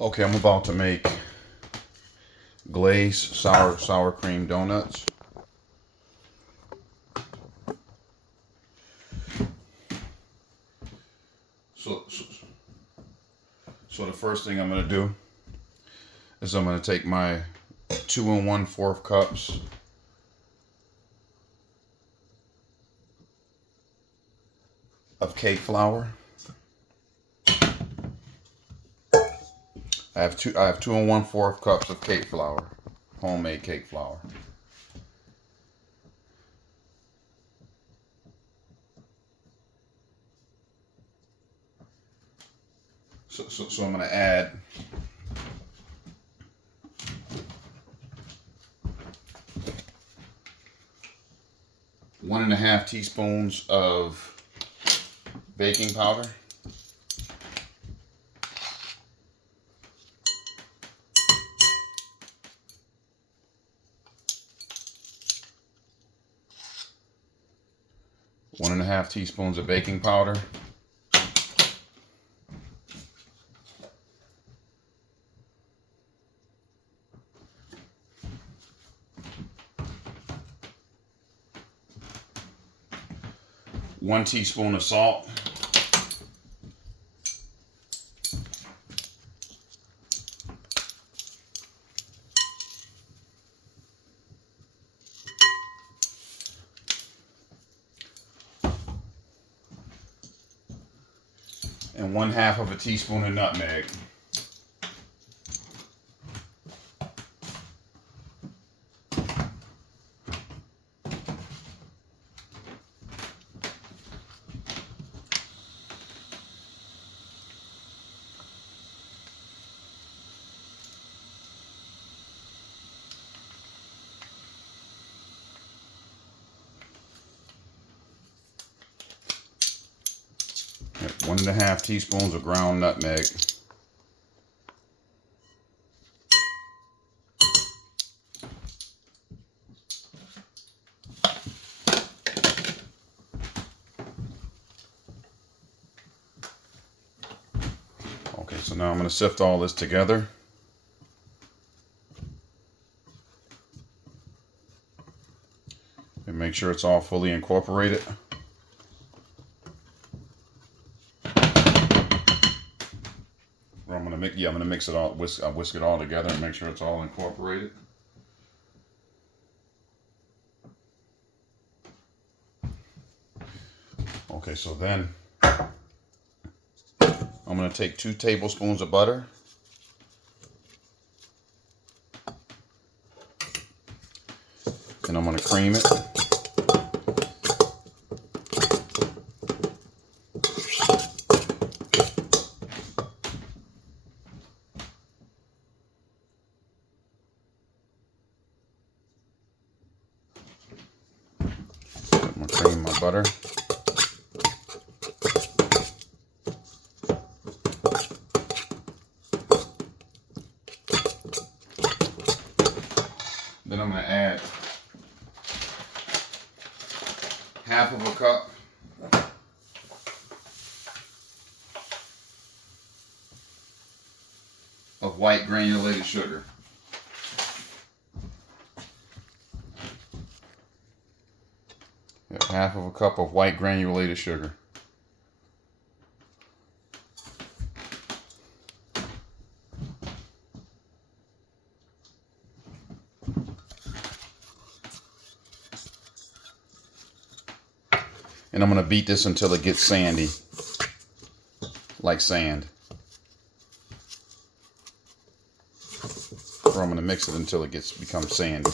Okay, I'm about to make glazed sour cream donuts. So, so, so the first thing I'm gonna do is I'm gonna take my 2 1/4 cups of cake flour. I have 2 1/4 cups of cake flour, homemade cake flour. So I'm gonna add 1 1/2 teaspoons of baking powder. 1 1/2 teaspoons of baking powder. 1 teaspoon of salt. 1/2 of a teaspoon of nutmeg. Yep, 1 1/2 teaspoons of ground nutmeg. Okay, so now I'm going to sift all this together. And make sure it's all fully incorporated. I'm gonna mix it all, whisk it all together and make sure it's all incorporated. Okay, so then I'm gonna take 2 tablespoons of butter. And I'm gonna cream it. I'm gonna cream my butter. Then I'm gonna add 1/2 of a cup of white granulated sugar. Yeah, 1/2 of a cup of white granulated sugar. And I'm going to beat this until it gets sandy, like sand. Or I'm going to mix it until it becomes sandy.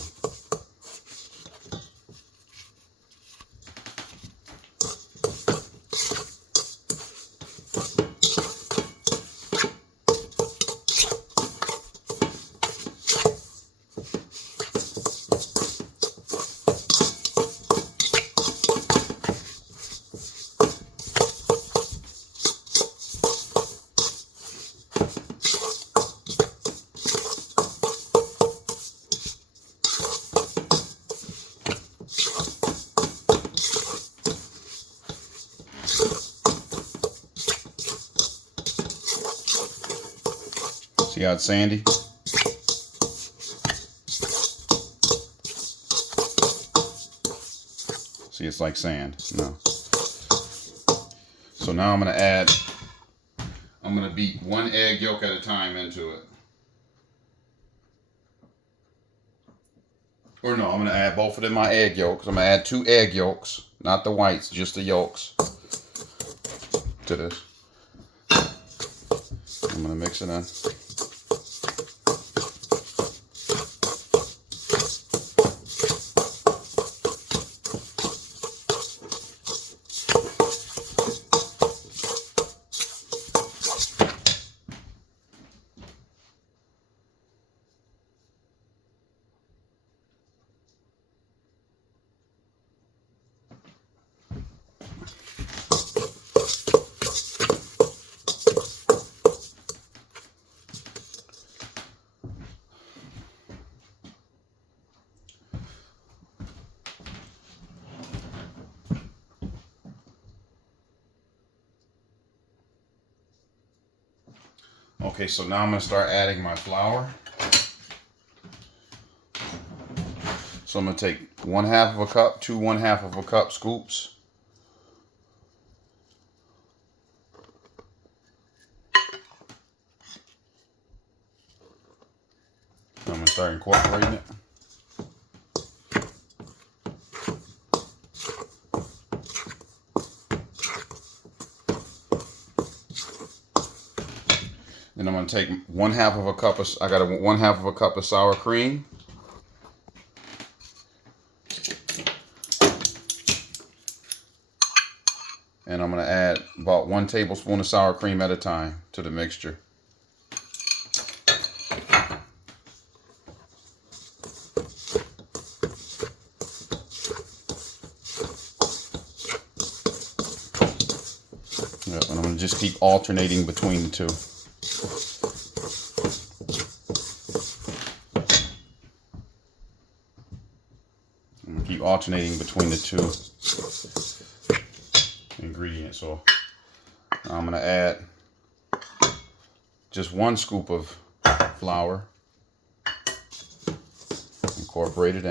See how it's sandy? See, it's like sand. No. So now I'm going to beat one egg yolk at a time into it. Or no, I'm going to add both of them my egg yolks. I'm going to add 2 egg yolks, not the whites, just the yolks to this. I'm going to mix it in. Okay, so now I'm going to start adding my flour. So I'm going to take 1/2 of a cup, 2 1/2 of a cup scoops. I'm going to start incorporating it. Then I'm going to take 1/2 of a cup of, I got 1/2 of a cup of sour cream. And I'm going to add about 1 tablespoon of sour cream at a time to the mixture. Yep, and I'm going to just keep alternating between the two. I'm going to keep alternating between the two ingredients. So I'm going to add just 1 scoop of flour, incorporate it in.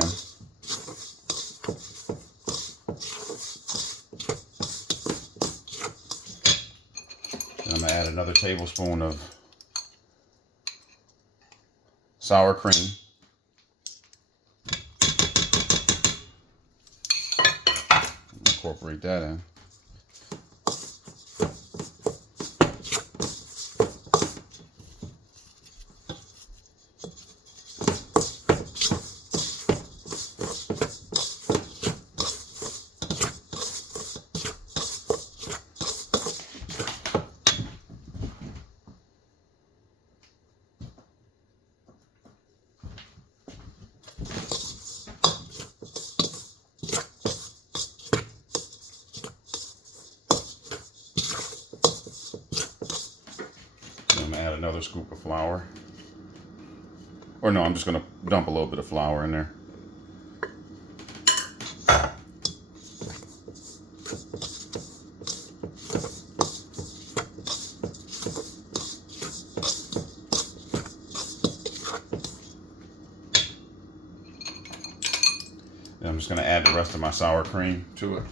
Then I'm going to add another tablespoon of sour cream. Incorporate that in. Add another scoop of flour. Or no, I'm just going to dump a little bit of flour in there. And I'm just going to add the rest of my sour cream to it.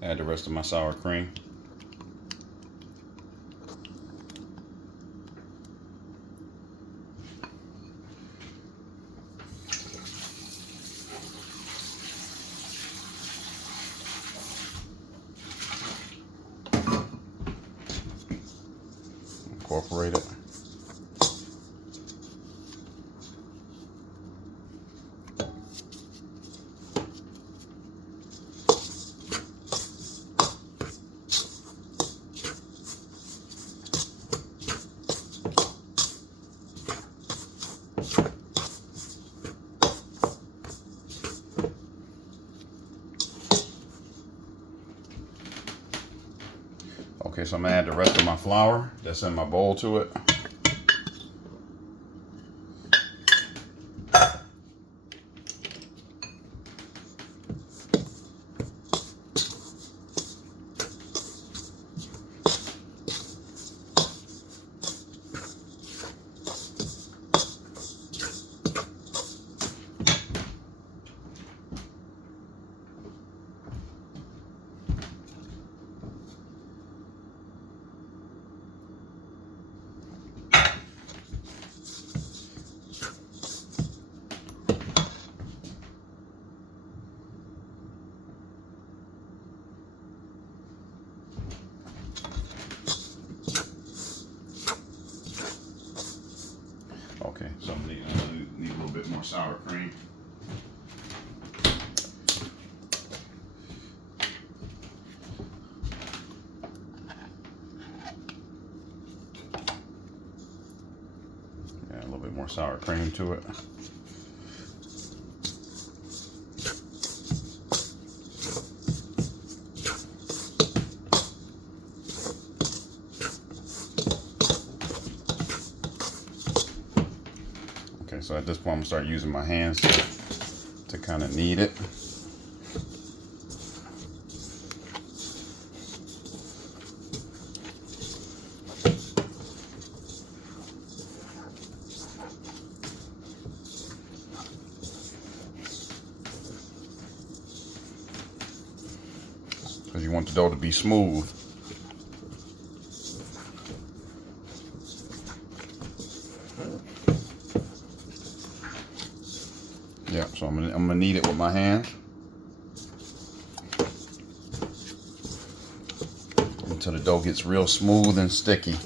Add the rest of my sour cream. Incorporate it. Okay, so I'm going to add the rest of my flour that's in my bowl to it. more sour cream to it. Okay, so at this point I'm gonna start using my hands to kind of knead it. Because you want the dough to be smooth. Yeah, so I'm gonna knead it with my hands until the dough gets real smooth and sticky.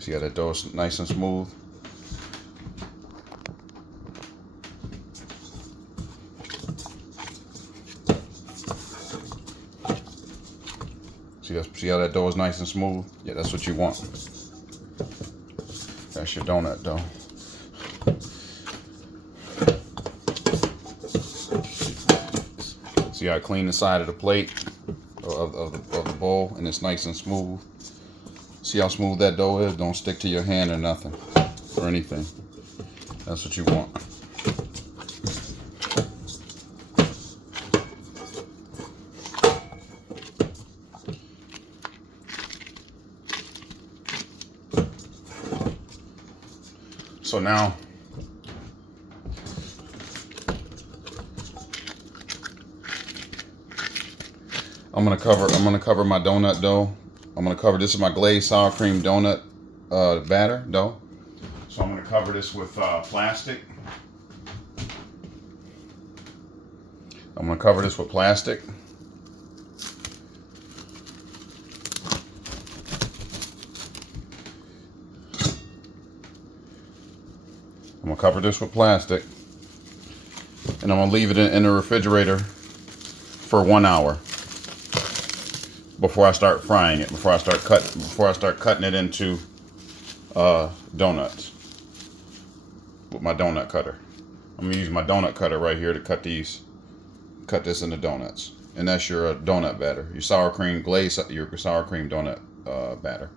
See how that dough is nice and smooth? See how that dough is nice and smooth? Yeah, that's what you want. That's your donut dough. See how I clean the side of the plate of the bowl, and it's nice and smooth. See how smooth that dough is? Don't stick to your hand or nothing, or anything. That's what you want. So now I'm gonna cover my donut dough. This is my glazed sour cream donut batter dough. So I'm gonna cover this with plastic. I'm gonna cover this with plastic. I'm gonna cover this with plastic, and I'm gonna leave it in the refrigerator for 1 hour before I start frying it. Before I start cutting it into donuts with my donut cutter. I'm gonna use my donut cutter right here to cut this into donuts, and that's your donut batter, your sour cream donut batter.